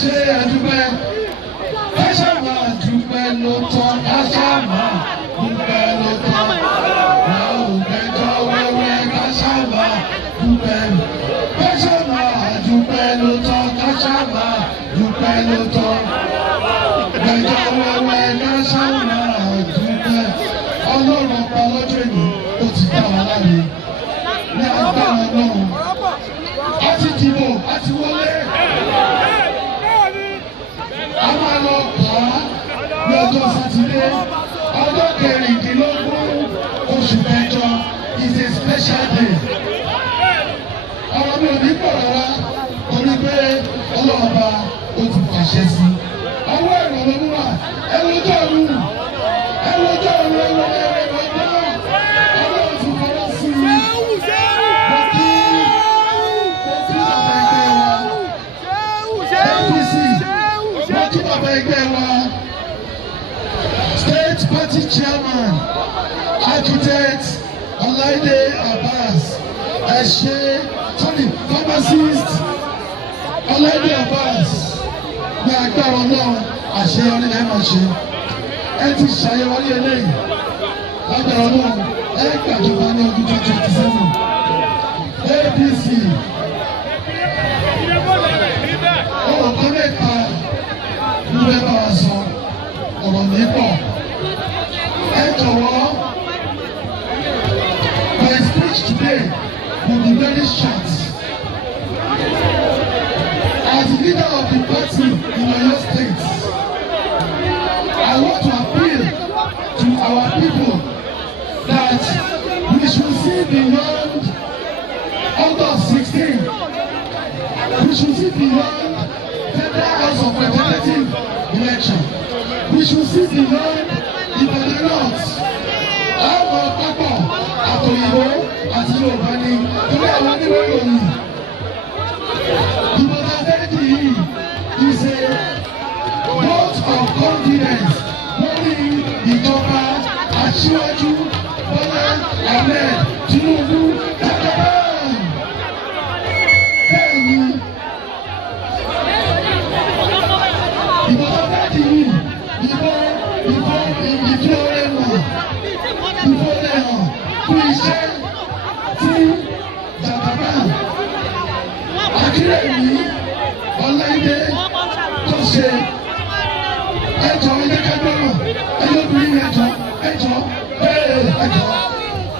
Ṣé àdúpẹ́ káṣá máa dúpẹ́ ló tán káṣá máa dúpẹ́ ló tán wà ó gbẹ́jọ́ wẹ́wẹ́ káṣá máa dúpẹ́ ló tán káṣá máa dúpẹ́ ló tán gbẹ́jọ́ wẹ́wẹ́ káṣá máa dúpẹ́ Ọlọ́run ọba lọ́jọ́ èyí ó ti dá wa láre ní agbára Ọlọ́run a ti dìbò a ti wọlé. A máa lọ kọ́ ní ọjọ́ Sátidé ọjọ́ kẹrìndínlógún oṣù kẹjọ is a special day. Ọ̀rọ̀ mi ò ní pọ̀ rárá torí pé ọlọ́ọ̀ba ó ti fàṣẹ sí. Ọwọ́ ìrànlọ́wọ́ wà ẹlòjọ́ ọ̀run ẹlòjọ́ ọ̀run ẹlòjọ́ ọlọ́run ti fọwọ́ sí i. State Party Chairman, Architect Ọláìdé Abbas, Pharmacist Ọláìdé Abbas, ní agbára Ọlọ́run àṣeyọrí ẹ máa ṣe. Ẹ ti ṣàyẹ̀wòrí eléyìí, lágbára Ọlọ́run ẹ gbàjọba ní ọdún 2027. APC, ọ̀rọ̀ kan mẹ́ta ló fẹ́ bá wa sọ. Ọ̀rọ̀ mi pọ̀. Ẹ jọ̀wọ́, my speech today will be very short. As the leader of the party in Oyo State, I want to appeal to our people that we should see beyond August 16. We should see beyond Federal House of Representatives election. We should see beyond Ibadan North. Àwọn àpapọ̀ àtòyìnbó àti Yorùbá ni torí àwọn oníwèé ìròyìn. Ìbọ̀dà fẹ́ẹ̀dì yìí is a vote of confidence lórí ìjọba Aṣíwájú Bọ́lá Ahmed Tinubu Jagaban. Bẹ́ẹ̀ni, ìbọ̀dà fẹ́ẹ̀dì yìí. Fún iṣẹ́ tí Jagaban Akínrẹ̀mí Ọláìdé tó ṣe. Ẹjọ́ ilé kẹgbẹ́rún ẹlòmíràn ẹjọ́ bẹ́ẹ̀ ẹjọ́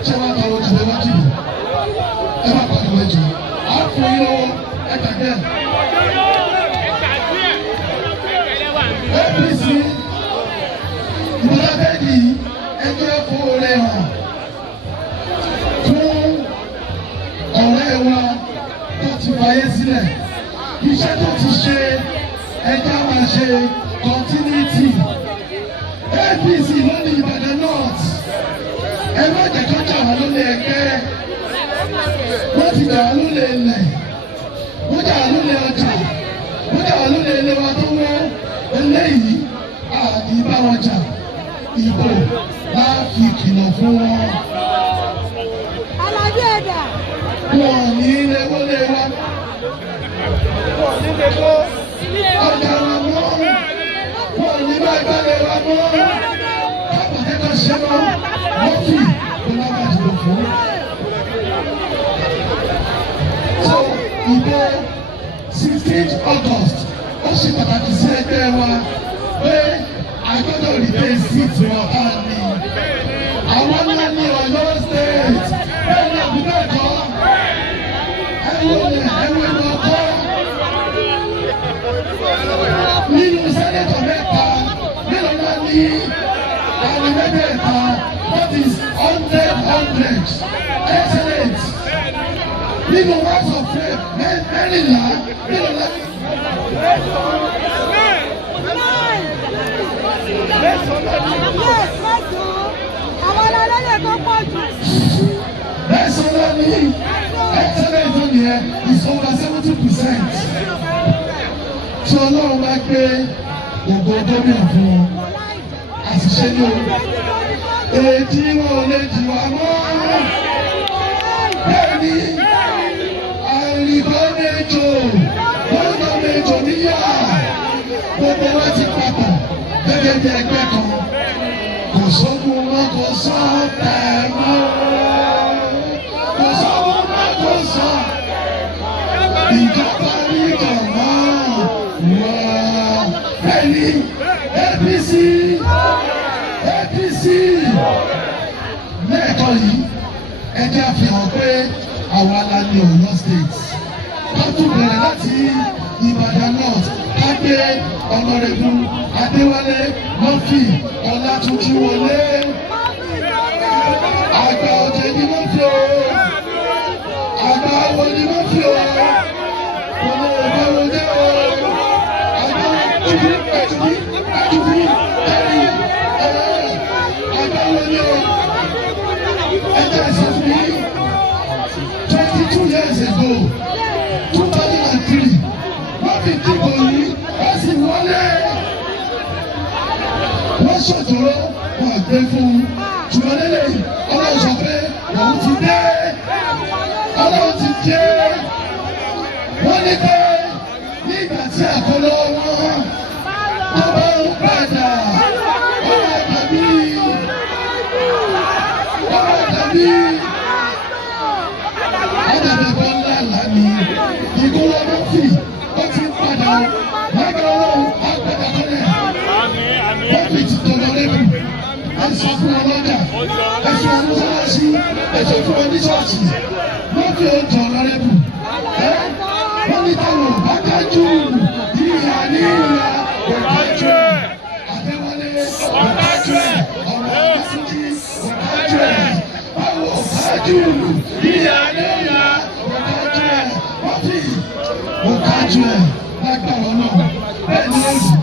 ṣé wàá bá ojú ẹ bá dìbò ẹ bá pàdé ẹjọ́ á fún yín lọ́wọ́ ẹgbàgbẹ́. APC ìmọ̀lábẹ́ẹ̀dì ẹjọ́ fowó rẹ̀ hàn. Fàyè sílẹ̀ iṣẹ́ tó ti ṣe ẹja máa ṣe continuity. APC lórí Ìbàdàn North ẹ má jẹ́ kó jà wá lólè ẹgbẹ́, wọ́n ti jà wá lólè ilẹ̀, wọ́n jà wá lólè ọjà, wọ́n jà wá lólè ilé wa tó wọ́. Eléyìí àdì bá wọn jà, ìbò láàfin kìlọ̀ fún wọn. Wọ́n ní ilé wọlé wa. Ọjà wa mọ́, wọ́n ní bá ìbálẹ̀ wa mọ́. Káàpàtẹ́ kan ṣe mọ́, wọ́n kì í ló bá dìbò fún. So ìbò 16th August ó ṣe pàtàkì sí ẹgbẹ́ wa pé àgbẹ̀dọ̀ rìbẹ́ síìtì wọn ká ní. Àwọn náà ní Ọ̀yọ́ State bẹ́ẹ̀ ni àbí bẹ́ẹ̀ kọ́. Nínú sẹ́nẹ̀tọ̀ mẹ́ta mélòó náà ní àwọn mẹ́tẹ̀ẹ̀ta that is 100 excellent. Nínú House of Rep mẹ́rìnlá mélòó náà ní. Ọlọ́run bá gbé gbogbo gómìnà fún wọn àṣìṣe ní o èdè wọn ò lè jì wá mọ́ bẹ́ẹ̀ni àìrìbọn méjò lọ́nà méjò níyà gbogbo wa ti papọ̀ gẹ́gẹ́ bí ẹgbẹ́ kan kò sógun mọ́ kò sọ́tẹ̀ mọ́ kò sógun mọ́ kò sọ́tẹ̀ ìjọba níjọba wà bẹ́ẹ̀ni APC lẹ́ẹ̀kan yìí ẹ jẹ́ àfihàn pé àwa la ní Ọ̀yọ́ state ká tún bẹ̀rẹ̀ láti Ìbàdàn north ká gbé Honorable Adéwálé Murphy Ọlátúnjí wọlé àgbà ọ̀jẹ̀ ni wọ́n fi o àgbà awo ni wọ́n fi o kò lè bá wọn jẹ́ o àgbà ẹ̀tùbí ẹ̀rí àgbà wọn ni o ẹ̀jẹ̀ ẹ̀sìn fún mi 22 years ago 2003 wọ́n fi dìbò yìí wọ́n sì wọlé wọ́n ṣòjòrò wọ́n gbé fún ṣùgbọ́n lélẹ́yìn ọlọ́run sọ pé òun ti dé ọlọ́run ti dé wọ́n ní pé nígbà tí àkọlọ́ wọn tó bá ń padà ọmọ tàbí àdàbẹ̀bọ̀ ńlá lànà ìgbóná Murphy ó ti ń padà lágbára ọlọ́run àgbàdà kọ́lẹ̀ Murphy ti tọ̀nà lẹ́bù ẹ̀sọ́ fún wọn lọ́jà ẹ̀sọ́ fún mọ́sálásí ẹ̀sọ́ fún wọn ní ṣọ́ọ̀ṣì Murphy ó tọ̀nà lẹ́bù wọ́n ní táwọn bá kájú ìhà ní ìhà ọ̀kájú Adéwálé ọ̀kájú ọ̀rọ̀ Ọbásanjí ọ̀kájú báwo ọ̀kájú ìhà ní ìhà ọ̀kájú Murphy ọ̀kájú lágbára náà bẹ́ẹ̀ ni ó sì.